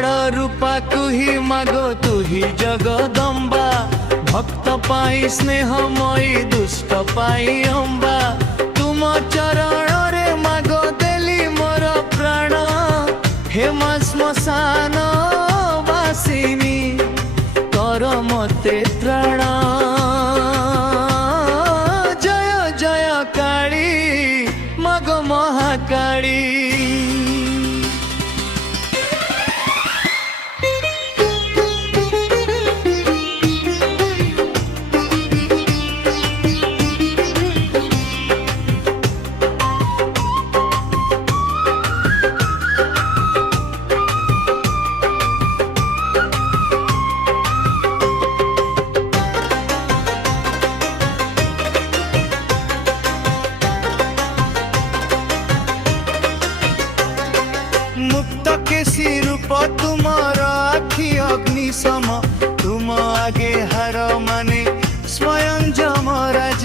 बाड़ रूपा कुही मागो तुही जगदम्बा भक्त पाई स्नेहमयी दुष्ट पाई अम्बा तुम चरण रे मागो देली मोर प्राण हेमा श्मशान बासिनी कर मते त्राण जय जय काली मागो महाकाली। मुक्त केसी रूप तुमर आखि अग्नि सम तुम आगे हार माने स्वयं जमराज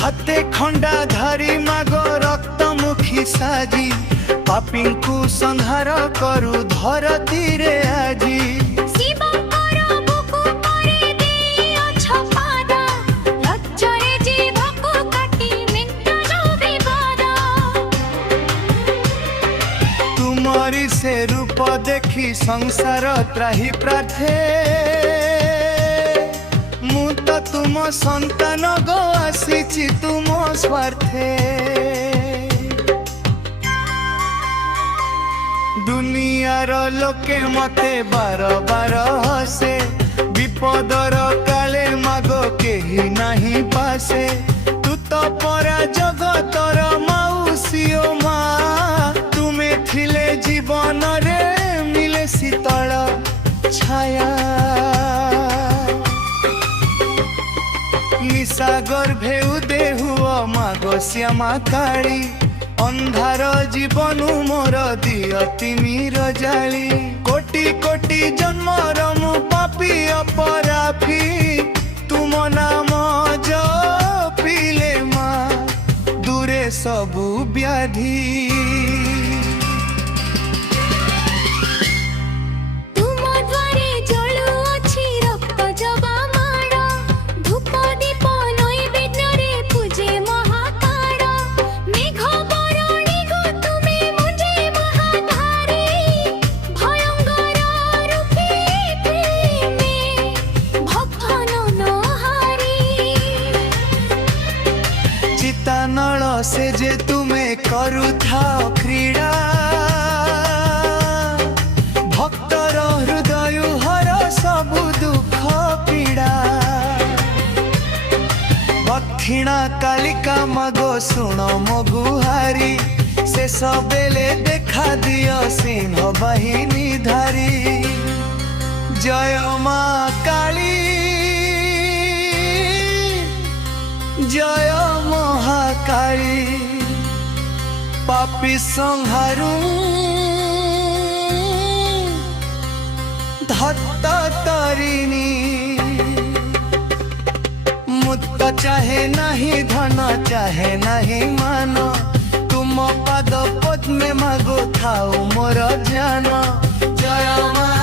हाथे खंडा धारी मागो रक्तमुखी साजी पापींकु संहार करु धरती रे आजी। तुमरी से रूप देखी संसार त्राही प्रार्थे मु तो तुम संतान गो आसीची तुम स्वार्थे दुनियार लोके मते बार बार हसे विपदर काले मागो केही नाही पासे तू तो परा जगतर माउसियो मा तुमे थिले जीवन रे मिले शीतल छाया निशा गर्भे उदेहु मागो श्यामा काली अंधार जीवन मोर दिय तिमिर जाली कोटि कोटि जन्मर मु पापी अपराधी तुम नाम जपिले मा दूरे सबु व्याधि। नल से जे तुम्हें करू था क्रीड़ा भक्तर हृदय हर सबु दुख पीड़ा दक्षिणा कालिका मगो सुण मो गुहारी से सबेले देखा दियो सिंह बाहिनी धारी जय मां काली जय महाकाली पापी संहारू धत्त तारिणी मुक्त चाहे नहीं धन चाहे नहीं मान तुम पाद पद्मे मागो थाओ मोर ध्यान जय मां